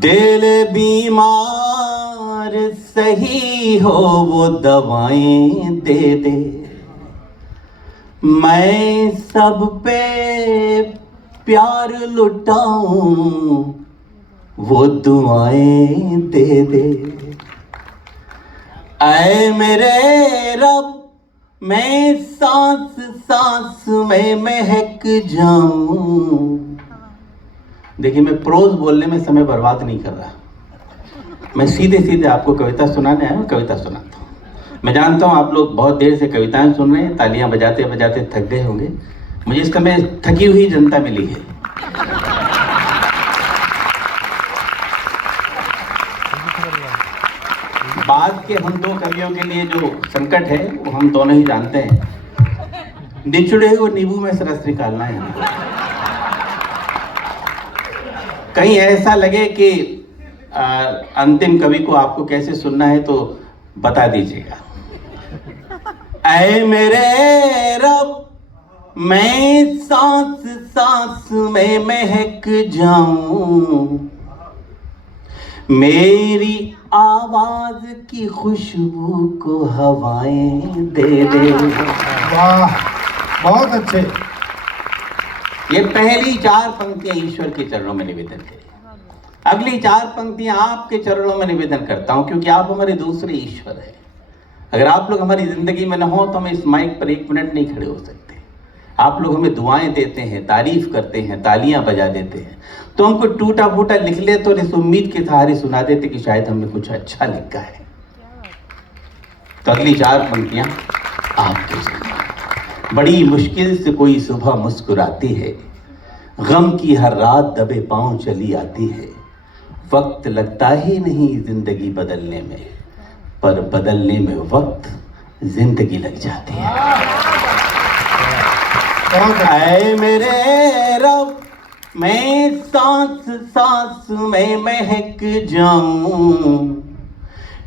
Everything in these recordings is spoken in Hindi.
दिल बीमार सही हो वो दवाएं दे दे, मैं सब पे प्यार लुटाऊं वो दुआएं दे दे। ऐ मेरे रब मैं सांस सांस में महक जाऊं। देखिए, मैं प्रोज बोलने में समय बर्बाद नहीं कर रहा, मैं सीधे सीधे आपको कविता सुनाने आया हूँ, कविता सुनाता हूँ। मैं जानता हूँ आप लोग बहुत देर से कविताएं सुन रहे हैं, तालियां बजाते बजाते थक गए होंगे। मुझे इस समय थकी हुई जनता मिली है। बाद के हम दो कवियों के लिए जो संकट है वो हम दोनों ही जानते हैं। निचुड़े को नींबू में से रस निकालना है। कहीं ऐसा लगे कि अंतिम कवि को आपको कैसे सुनना है तो बता दीजिएगा। ऐ मेरे रब मैं सांस सांस में महक जाऊं, मेरी आवाज की खुशबू को हवाएं दे दे। वाह, बहुत अच्छे। ये पहली 4 पंक्तियां ईश्वर के चरणों में निवेदन करें। अगली 4 पंक्तियां आपके चरणों में निवेदन करता हूं, क्योंकि आप हमारे दूसरे ईश्वर हैं। अगर आप लोग हमारी जिंदगी में न हो तो हम इस माइक पर 1 मिनट नहीं खड़े हो सकते। आप लोग हमें दुआएं देते हैं, तारीफ करते हैं, तालियां बजा देते हैं, तो हमको टूटा फूटा लिख ले तो इस उम्मीद के सहारे सुना देते कि शायद हमने कुछ अच्छा लिखा है। तो अगली 4 पंक्तियां आपके सामने। बड़ी मुश्किल से कोई सुबह मुस्कुराती है, गम की हर रात दबे पांव चली आती है। वक्त लगता ही नहीं जिंदगी बदलने में, पर बदलने में वक्त जिंदगी लग जाती है। ऐ मेरे रब मैं सांस सांस में महक जाऊं,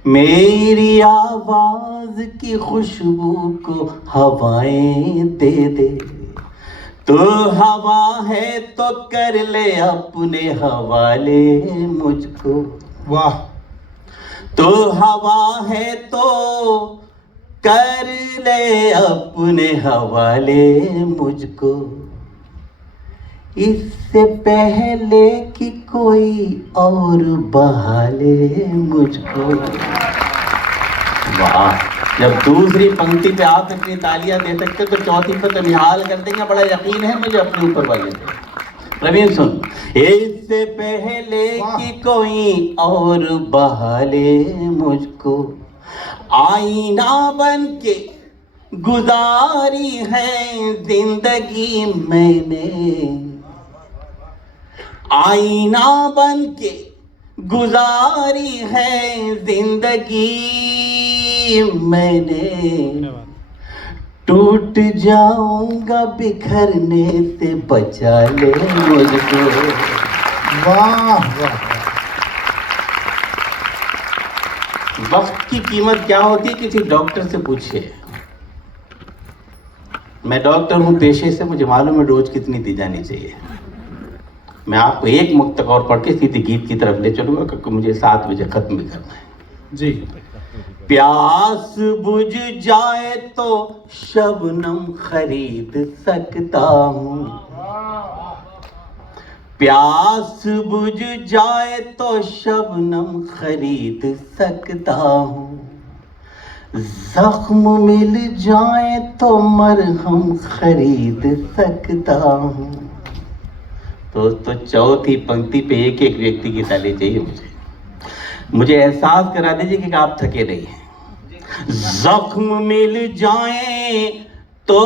मेरी आवाज की खुशबू को हवाएं दे दे। तो हवा है तो कर ले अपने हवाले मुझको। वाह। तो हवा है तो कर ले अपने हवाले मुझको, इससे पहले कि कोई और बहा ले मुझको। वाह, जब दूसरी पंक्ति पे आप इतनी तालियां दे सकते हो तो चौथी पे तो निहाल कर देंगे। बड़ा यकीन है मुझे अपने ऊपर वाले पे। प्रवीण सुन, इससे पहले कि कोई और बहा ले मुझको, आईना बन के गुजारी है जिंदगी मैंने। आईना बन के गुजारी है जिंदगी मैंने। टूट जाऊंगा बिखरने से बचा ले मुझको। वाह वाह। वक्त की कीमत क्या होती है किसी डॉक्टर से पूछिए। मैं डॉक्टर हूं पेशे से, मुझे मालूम है डोज कितनी दी जानी चाहिए। मैं आपको एक मुक्तक और पढ़ के सीधे गीत की तरफ ले चलूंगा, क्योंकि मुझे 7 बजे खत्म भी करना है जी। प्यास बुझ जाए तो शबनम खरीद सकता हूँ, प्यास बुझ जाए तो शबनम खरीद सकता हूँ, जख्म मिल जाए तो मरहम खरीद सकता हूँ। तो चौथी पंक्ति पे एक एक व्यक्ति की ताली चाहिए मुझे एहसास करा दीजिए कि आप थके नहीं हैं। जख्म मिल जाए तो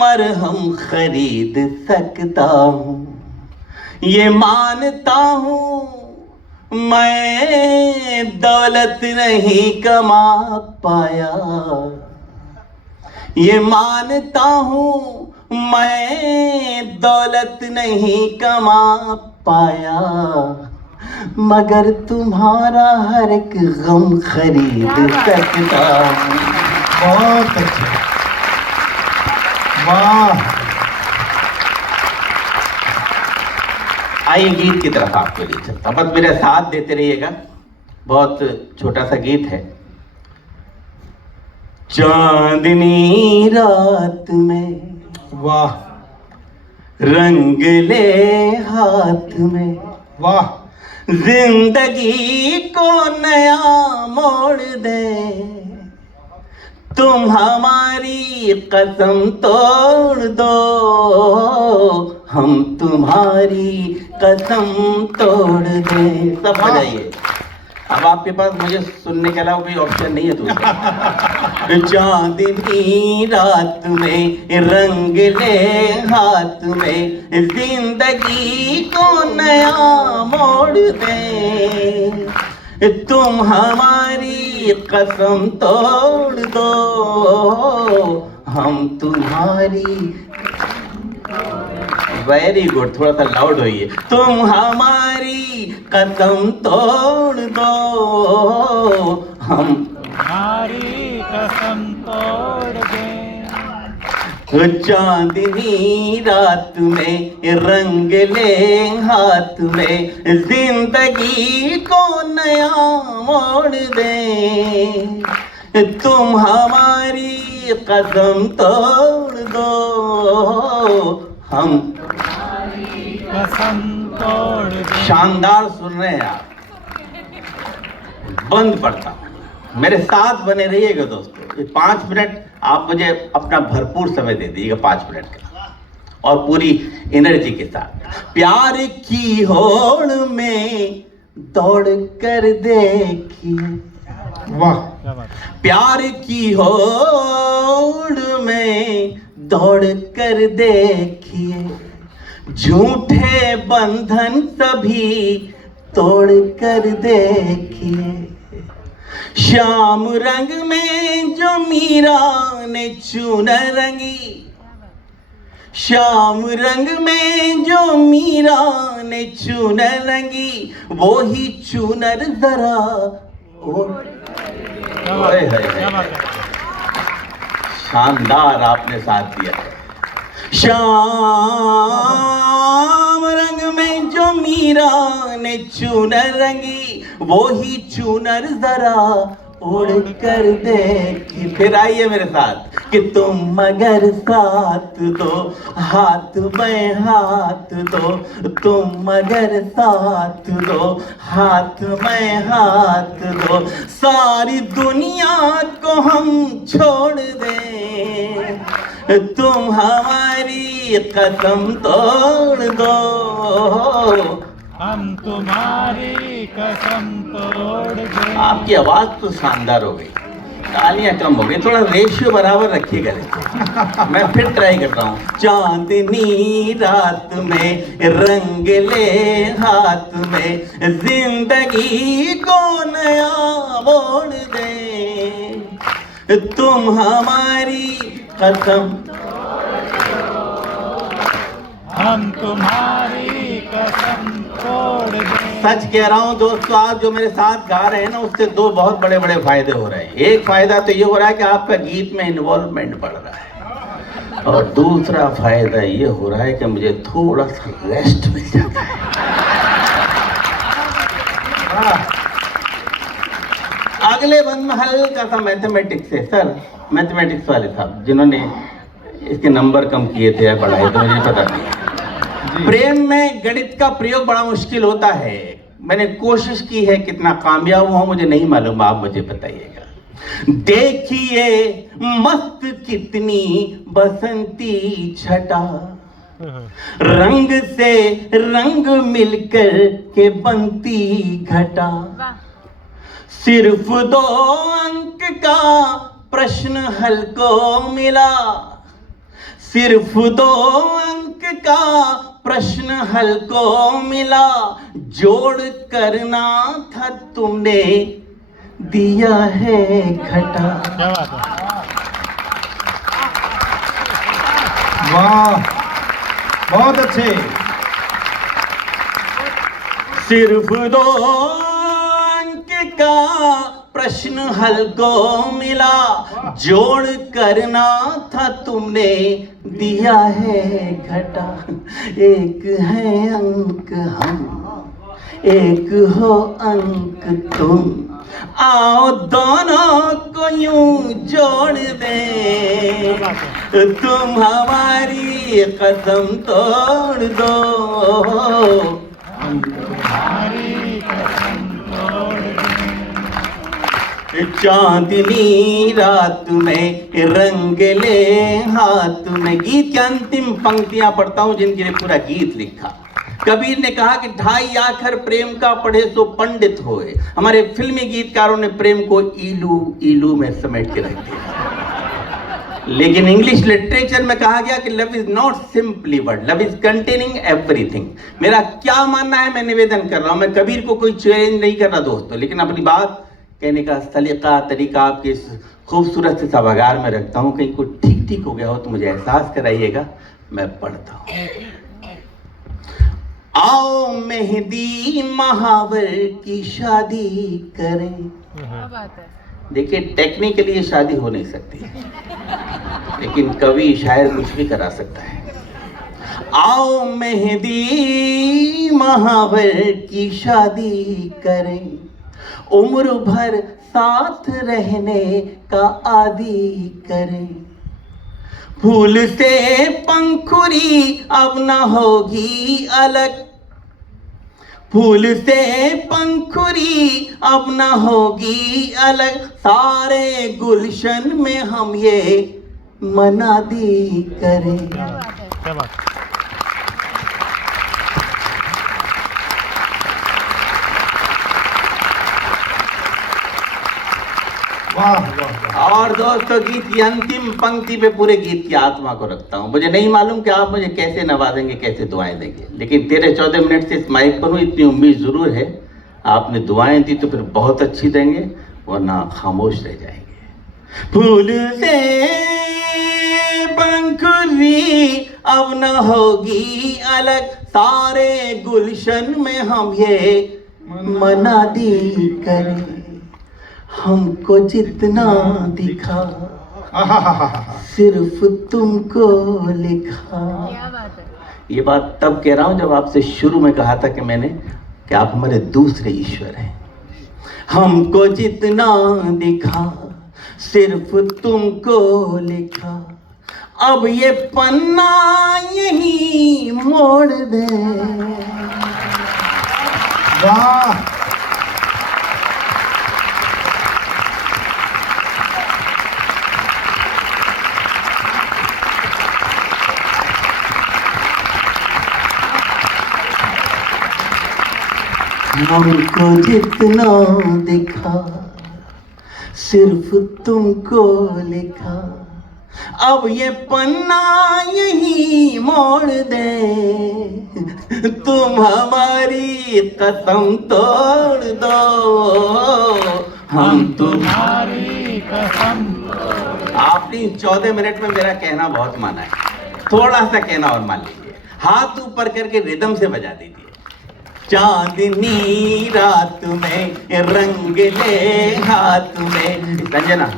मरहम खरीद सकता हूँ, ये मानता हूँ मैं दौलत नहीं कमा पाया, ये मानता हूँ मैं दौलत नहीं कमा पाया, मगर तुम्हारा हर एक गम खरीद सकता हूँ। बहुत अच्छा। वाह। आइए गीत की तरफ आपको ले चलता हूं, बस मेरा साथ देते रहिएगा। बहुत छोटा सा गीत है। चांदनी रात में वाह रंग ले हाथ में, वाह जिंदगी को नया मोड़ दे, तुम हमारी कसम तोड़ दो, हम तुम्हारी कसम तोड़ दे। सब बजाइए। अब आपके पास मुझे सुनने के अलावा कोई ऑप्शन नहीं है दूसरा। चांदनी रात में रंग ले हाथ में, जिंदगी को नया मोड़ दे, तुम हमारी कसम तोड़ दो, हम तुम्हारी। वेरी गुड, थोड़ा सा लाउड होइए। तुम हमारी कसम तोड़ दो, हम तुम्हारी कसम तोड़ दें। चांदनी रात में रंग ले हाथ में, जिंदगी को नया मोड़ दे, तुम हमारी कसम तोड़ दो, हम कसम तोड़ दें। शानदार सुन रहे हैं आप। बंद पड़ता हूं, मेरे साथ बने रहिएगा दोस्तों। 5 मिनट आप मुझे अपना भरपूर समय दे दीजिएगा, 5 मिनट का, और पूरी एनर्जी के साथ। प्यार की होड़ में दौड़ कर देखिए, वाह क्या बात है। प्यार की होड़ में दौड़ कर देखिए, झूठे बंधन सभी तोड़ कर देखिए, श्याम रंग में जो मीरा ने चूनर रंगी, श्याम रंग में जो मीरा ने चूनर रंगी, वो ही चूनर जरा क्या बात है, क्या बात है। शानदार आपने साथ दिया। श्याम रंग में जो मीरा ने चूनर रंगी, वो ही चूनर जरा ओढ़ कर देखी। फिर आइए मेरे साथ कि तुम मगर साथ दो, हाथ में हाथ दो, तुम मगर साथ दो, हाथ में हाथ दो, सारी दुनिया को हम छोड़ दें, तुम हमारी कसम तोड़ दो, हम तुम्हारी कसम तोड़ दें। आपकी आवाज तो शानदार हो गई, तालियां कम हो गई, थोड़ा रेशियो बराबर रखिएगा इसको। मैं फिर ट्राई कर रहा हूँ। चांदनी रात में रंग ले हाथ में, जिंदगी को नया मोड़ दे, तुम हमारी कसम। हम तुम्हारी कसम तोड़ दें। सच कह रहा हूँ दोस्तों, आप जो मेरे साथ गा रहे हैं ना, उससे 2 बहुत बड़े बड़े फायदे हो रहे हैं। एक फायदा तो ये हो रहा है कि आपका गीत में इन्वॉल्वमेंट बढ़ रहा है, और दूसरा फायदा ये हो रहा है कि मुझे थोड़ा सा रेस्ट मिल जाता है। अगले बंद में हल्का सा मैथमेटिक्स है। सर, मैथमेटिक्स वाले साहब जिन्होंने इसके नंबर कम किए थे या बढ़ाए, तो मुझे पता नहीं। प्रेम में गणित का प्रयोग बड़ा मुश्किल होता है। मैंने कोशिश की है, कितना कामयाब हुआ मुझे नहीं मालूम, आप मुझे बताइएगा। देखिए मस्त कितनी बसंती छटा, रंग से रंग मिलकर के बनती घटा, सिर्फ 2 अंक का प्रश्न हल को मिला, सिर्फ 2 अंक का प्रश्न हल को मिला, जोड़ करना था तुमने दिया है घटा। क्या बात है। वाह बहुत अच्छे। सिर्फ 2 अंक का प्रश्न हल को मिला, जोड़ करना था तुमने दिया है घटा। एक है अंक हम, एक हो अंक तुम, आओ दोनों को यूं जोड़ दे। तुम हमारी कसम तोड़ दो, तुम्हारी कसम तोड़ दे। चांदनी रात में रंग ले हाथ में। गीत की अंतिम पंक्तियां पढ़ता हूं जिनके लिए पूरा गीत लिखा। कबीर ने कहा कि ढाई आखर प्रेम का पढ़े सो पंडित होए। हमारे फिल्मी गीतकारों ने प्रेम को इलू इलू में समेट के रख दिया। लेकिन इंग्लिश लिटरेचर में कहा गया कि love is not simply word, love is containing everything. मेरा क्या मानना है मैं निवेदन कर रहा हूं। मैं कबीर को कोई चैलेंज नहीं कर रहा दोस्तों, लेकिन अपनी बात कहने का सलीका तरीका आपके इस खूबसूरत से सभागार में रखता हूं। कहीं कोई ठीक हो गया हो तो मुझे एहसास कराइएगा। मैं पढ़ता हूं। आओ मेहंदी महावर की शादी करें। देखिए टेक्निकली ये शादी हो नहीं सकती, लेकिन कवि शायर कुछ भी करा सकता है। आओ मेहंदी महावर की शादी करें, उम्र भर साथ रहने का आदी करें। फूल से पंखुड़ी अब न होगी अलग, फूल से पंखुड़ी अब न होगी अलग। सारे गुलशन में हम ये मनादी करें। क्या बात है। वाह वाह। और दोस्तों गीत की अंतिम पंक्ति पे पूरे गीत की आत्मा को रखता हूँ। मुझे नहीं मालूम कि आप मुझे कैसे नवाजेंगे, कैसे दुआएं देंगे, लेकिन 13-14 मिनट से इस माइक पर हूँ, इतनी उम्मीद जरूर है। आपने दुआएं दी तो फिर बहुत अच्छी देंगे, वरना खामोश रह जाएंगे। फूल से पंखुड़ी अब न होगी अलग, सारे गुलशन में हम ये मनादी करें। हमको जितना दिखा सिर्फ तुमको लिखा। ये बात तब कह रहा हूं जब आपसे शुरू में कहा था कि मैंने कि आप हमारे दूसरे ईश्वर हैं। हमको जितना दिखा सिर्फ तुमको लिखा, अब ये पन्ना यही मोड़ दे। वाह। हमको जितना दिखा सिर्फ तुमको लिखा, अब ये पन्ना यही मोड़ दे। तुम हमारी कसम तोड़ दो, हम तुम्हारी कसम। आपने 14 मिनट में मेरा कहना बहुत माना है, थोड़ा सा कहना और मान लीजिए। हाथ ऊपर करके रिदम से बजा दीजिए। चांदनी रात में रंग ले हाथ में, संजना।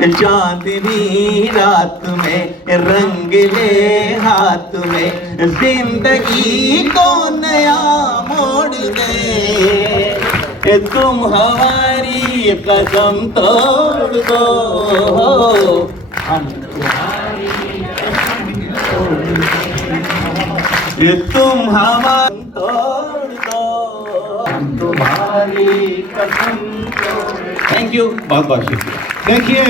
चांदनी रात में रंग ले हाथ में, जिंदगी को नया मोड़ दे। तुम हमारी कसम तोड़ दो, हम तुम्हारी कसम तोड़ दो। तुम हमारी तोड़ दो, हम तुम्हारी कसम तोड़। थैंक यू, बहुत बहुत शुक्रिया। देखिए